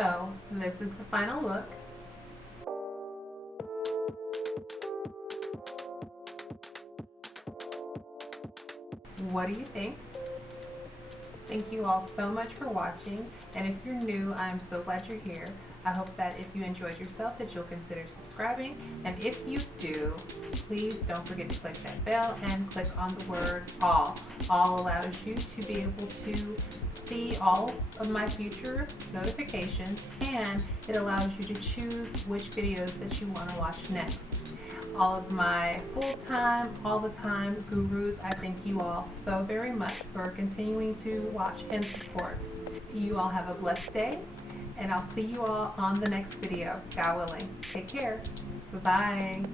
So this is the final look. What do you think? Thank you all so much for watching, and if you're new, I'm so glad you're here. I hope that if you enjoyed yourself that you'll consider subscribing, and if you do, please don't forget to click that bell and click on the word all. All allows you to be able to see all of my future notifications, and it allows you to choose which videos that you want to watch next. All of my full-time, all the time gurus, I thank you all so very much for continuing to watch and support. You all have a blessed day, and I'll see you all on the next video, God willing. Take care. Bye-bye.